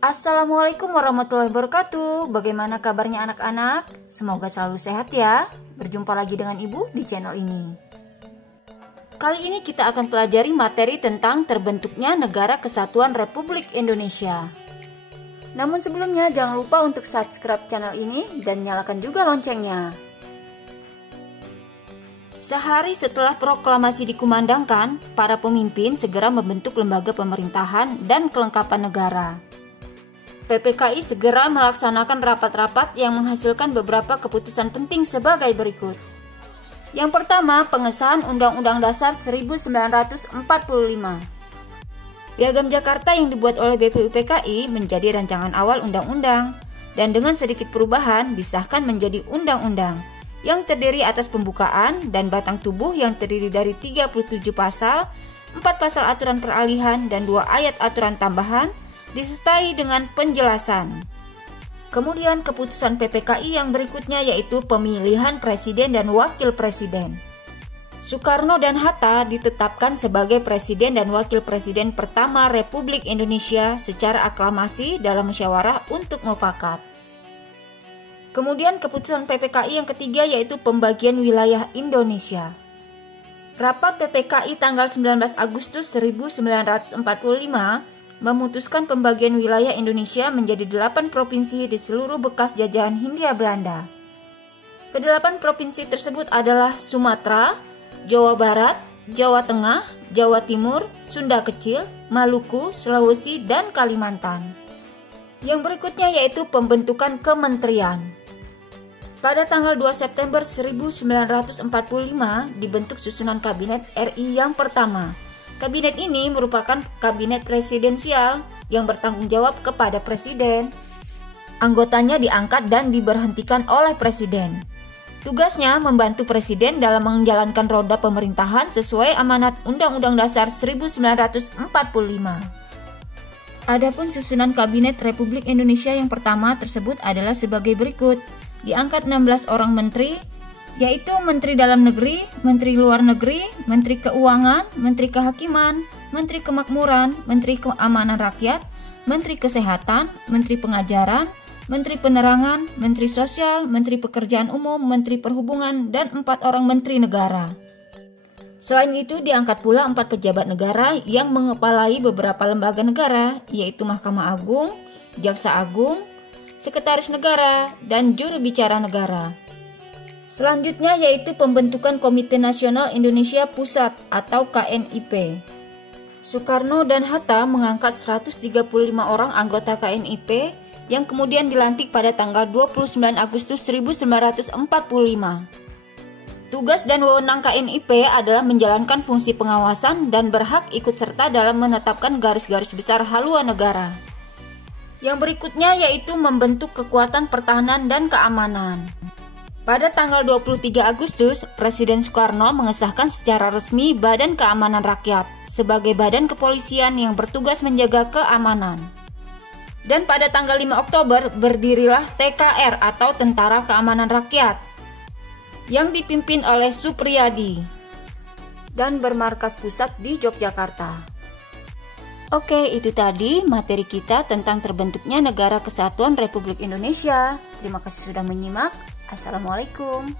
Assalamualaikum warahmatullahi wabarakatuh. Bagaimana kabarnya anak-anak? Semoga selalu sehat ya. Berjumpa lagi dengan Ibu di channel ini. Kali ini kita akan pelajari materi tentang terbentuknya Negara Kesatuan Republik Indonesia. Namun sebelumnya jangan lupa untuk subscribe channel ini dan nyalakan juga loncengnya. Sehari setelah proklamasi dikumandangkan, para pemimpin segera membentuk lembaga pemerintahan dan kelengkapan negara. PPKI segera melaksanakan rapat-rapat yang menghasilkan beberapa keputusan penting sebagai berikut. Yang pertama, pengesahan Undang-Undang Dasar 1945. Piagam Jakarta yang dibuat oleh BPUPKI menjadi rancangan awal undang-undang dan dengan sedikit perubahan disahkan menjadi undang-undang yang terdiri atas pembukaan dan batang tubuh yang terdiri dari 37 pasal, 4 pasal aturan peralihan dan 2 ayat aturan tambahan disertai dengan penjelasan. Kemudian keputusan PPKI yang berikutnya yaitu pemilihan presiden dan wakil presiden. Soekarno dan Hatta ditetapkan sebagai presiden dan wakil presiden pertama Republik Indonesia secara aklamasi dalam musyawarah untuk mufakat. Kemudian keputusan PPKI yang ketiga yaitu pembagian wilayah Indonesia. Rapat PPKI tanggal 19 Agustus 1945 memutuskan pembagian wilayah Indonesia menjadi 8 provinsi di seluruh bekas jajahan Hindia Belanda. Kedelapan provinsi tersebut adalah Sumatera, Jawa Barat, Jawa Tengah, Jawa Timur, Sunda Kecil, Maluku, Sulawesi, dan Kalimantan. Yang berikutnya yaitu pembentukan kementerian. Pada tanggal 2 September 1945 dibentuk susunan Kabinet RI yang pertama. Kabinet ini merupakan kabinet presidensial yang bertanggung jawab kepada presiden. Anggotanya diangkat dan diberhentikan oleh presiden. Tugasnya membantu presiden dalam menjalankan roda pemerintahan sesuai amanat Undang-Undang Dasar 1945. Adapun susunan Kabinet Republik Indonesia yang pertama tersebut adalah sebagai berikut. Diangkat 16 orang menteri, yaitu Menteri Dalam Negeri, Menteri Luar Negeri, Menteri Keuangan, Menteri Kehakiman, Menteri Kemakmuran, Menteri Keamanan Rakyat, Menteri Kesehatan, Menteri Pengajaran, Menteri Penerangan, Menteri Sosial, Menteri Pekerjaan Umum, Menteri Perhubungan, dan 4 orang Menteri Negara. Selain itu diangkat pula 4 pejabat negara yang mengepalai beberapa lembaga negara, yaitu Mahkamah Agung, Jaksa Agung, Sekretaris Negara, dan Juru Bicara Negara. Selanjutnya yaitu pembentukan Komite Nasional Indonesia Pusat atau KNIP. Soekarno dan Hatta mengangkat 135 orang anggota KNIP yang kemudian dilantik pada tanggal 29 Agustus 1945. Tugas dan wewenang KNIP adalah menjalankan fungsi pengawasan dan berhak ikut serta dalam menetapkan garis-garis besar haluan negara. Yang berikutnya yaitu membentuk kekuatan pertahanan dan keamanan. Pada tanggal 23 Agustus, Presiden Soekarno mengesahkan secara resmi Badan Keamanan Rakyat sebagai badan kepolisian yang bertugas menjaga keamanan. Dan pada tanggal 5 Oktober berdirilah TKR atau Tentara Keamanan Rakyat yang dipimpin oleh Supriyadi dan bermarkas pusat di Yogyakarta. Oke, itu tadi materi kita tentang terbentuknya Negara Kesatuan Republik Indonesia. Terima kasih sudah menyimak. Assalamualaikum.